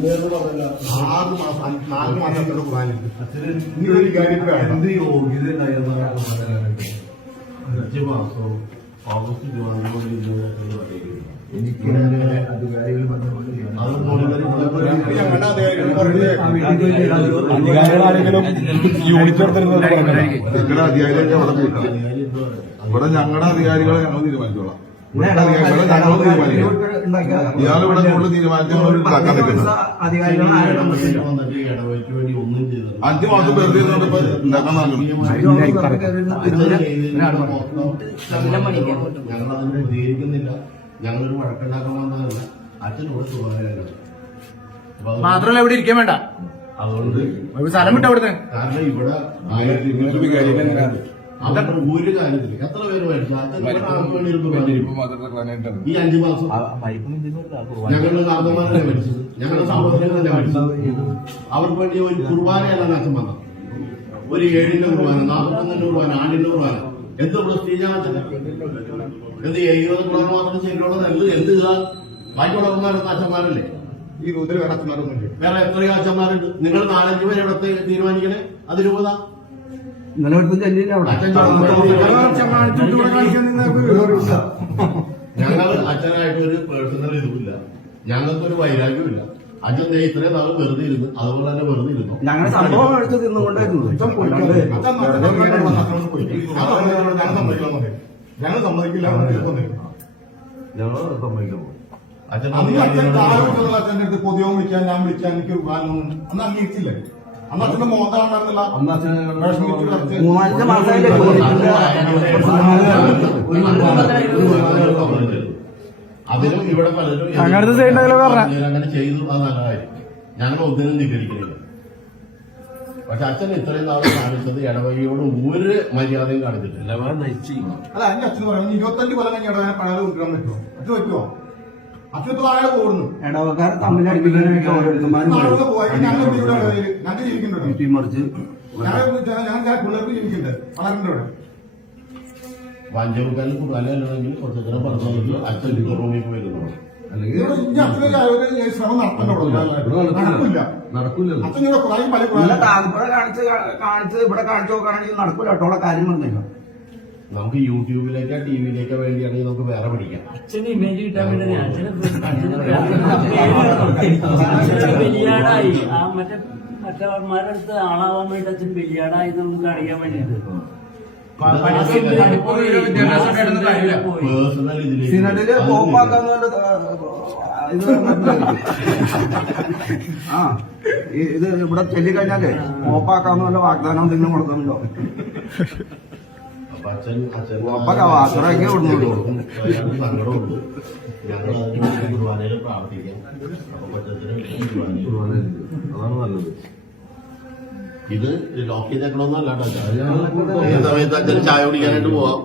6 മാസം 4 മാസത്തോടെ കുറാനുണ്ട്. എന്ത് യോഗ്യത ഉണ്ടായിരുന്നു 5 മാസവും ഓഗസ്റ്റ് 21 എനിക്ക് അധികാരികൾ അധികാരികളാണെങ്കിലും യൂണിറ്റ് ഇവിടെ ഞങ്ങളുടെ അധികാരികളെ ഞങ്ങൾ തീരുമാനിച്ചോളാം. ഞങ്ങൾ തീരുമാനിക്കാം. ഇയാളിവിടെ കൂടുതൽ തീരുമാനിച്ചാൽ ഉണ്ടാക്കാൻ നിൽക്കുന്നത് 5 മാസം വെറുതെ ഉണ്ടാക്കാൻ ഞങ്ങളതിന് പ്രതികരിക്കുന്നില്ല. ഞങ്ങളൊരു വഴക്കുണ്ടാക്കാൻ വന്നതല്ല. അച്ഛനോട് സുഖമായിരുന്നു മാത്രമല്ല ഇവിടെ ഇരിക്കാൻ വേണ്ട, അതുകൊണ്ട് സ്ഥലം വിട്ട അവിടുന്ന്. കാരണം ഇവിടെ അവരുടെ ഒരു കാര്യത്തില് എത്ര പേര് മരിച്ചു? ഈ 5 മാസം ഞങ്ങളുടെ നാഥന്മാരല്ലേ മരിച്ചത്, ഞങ്ങളുടെ സഹോദരങ്ങളല്ലേ മരിച്ചത്. അവർക്ക് വേണ്ടി ഒരു കുർബാനയല്ല അച്ഛൻ വന്നത്. ഒരു 7-ന്റെ കുർബാന, 41-ന്റെ കുർബാന, ആണ്ടിന്റെ കുർബാന. എന്ത് പ്രസ്റ്റീജാണ് എന്ത് 70 കുർബാന മാത്രം ശരിയുള്ളത്? എന്ത് ബാക്കിയുള്ളവന്മാരൊക്കെ അച്ഛന്മാരല്ലേ? ഈ റൂട്ടിൽ വേറെ അച്ഛന്മാരൊന്നുമില്ല. വേറെ എത്രയോ അച്ഛന്മാരുണ്ട്. നിങ്ങൾ 4-5 പേര് എവിടെ തീരുമാനിക്കണേ? അത് രൂപത ഇന്നലെ ഞങ്ങൾ അച്ഛനായിട്ട് ഒരു പേഴ്സണൽ ഇതുമില്ല, ഞങ്ങൾക്കൊരു വൈരാഗ്യമില്ല. അച്ഛൻ ഇത്രയും നാൾ വെറുതെ ഇരുന്നു, അതുപോലെ തന്നെ വെറുതെ ഇരുന്നു. ഞങ്ങൾ സംഭവം എടുത്ത് തിന്നുകൊണ്ടായിരുന്നു. ഞങ്ങൾ സമ്മതിക്കില്ല. ഞങ്ങൾ സമ്മതിക്കുന്നു. അച്ഛൻ്റെ അടുത്ത് പൊതുയോഗം വിളിക്കാൻ ഞാൻ വിളിക്കാൻ എനിക്ക് അന്ന് അംഗീകരിച്ചില്ലേ? അന്ന് അച്ഛന്റെ മോന്താണെന്നുള്ള 3-5 മാസമായില്ലേ അതിലും ഇവിടെ പലരും അങ്ങനെ ചെയ്തു. അത് നല്ലതായി. ഞങ്ങൾ ഒന്നിനും നിഗരിക്കുന്നില്ല. പക്ഷെ അച്ഛൻ ഇത്രയും നാൾ കാണിച്ചത് ഇടവകയോട് ഒരു മര്യാദയും കാണിച്ചിട്ടില്ല. അല്ല, എന്റെ അച്ഛൻ പറയുന്നത് 25 കൊല്ലം കഴിഞ്ഞ ഇടവക പണാൽ കൊടുക്കാൻ പറ്റുമോ? അത് പറ്റുമോ? അച്ഛനിപ്പോ താഴെ പോകുന്നു. ഇടവക്കാർ തമ്മിൽ അടിപ്പിക്കാനായിട്ട് ഓരോരുത്തന്മാരും ഞങ്ങൾക്ക് ജീവിക്കുന്നുണ്ടോ? മറിച്ച് ഞങ്ങൾ പിള്ളേർക്ക് ജീവിക്കുന്നുണ്ട്. വളർന്നിട്ട് വഞ്ചവക്കാരിൽ കുറാലെങ്കിൽ കുറച്ചു പറഞ്ഞു അച്ഛൻ റൂമിൽ പോയിരുന്നു. ശ്രമം നടക്കില്ല. അച്ഛനോട് കുറേ പല കാണിച്ച് ഇവിടെ കാണിച്ചു നോക്കുകയാണെങ്കിൽ നടക്കൂല കേട്ടോളെ കാര്യം പറഞ്ഞില്ല. നമുക്ക് യൂട്യൂബിലേക്കോ ടിവിയിലേക്കോ വേണ്ടിയാണെങ്കിൽ നമുക്ക് വേറെ പഠിക്കാം. അച്ഛന് ഇമേജ് കിട്ടാൻ വേണ്ടി ബലിയാടായി ആ മറ്റവന്മാരുടെ അടുത്ത് ആളാവാൻ വേണ്ടി അച്ഛൻ ബലിയാടായി നമുക്ക് അറിയാൻ വേണ്ടിട്ട് സിനഡില് പോപ്പാക്കാന്ന് ഇത് ഇവിടെ ചൊല്ലിക്കഴിഞ്ഞാലേ പോപ്പാക്കാന്ന് വല്ല വാഗ്ദാനം എന്തെങ്കിലും കൊടുക്കുന്നുണ്ടോ? അത്രയൊക്കെ വിടുന്നുള്ളൂ. സങ്കടമുണ്ട്. ഞങ്ങൾ അതിന് കുർബാനയിൽ പ്രാർത്ഥിക്കാം. അതാണ് നല്ലത്. ഇത് ലോക്ക് ചെയ്തേക്കണമെന്നല്ല. ഏത് സമയത്ത് അച്ഛന് ചായ കുടിക്കാനായിട്ട് പോവാം.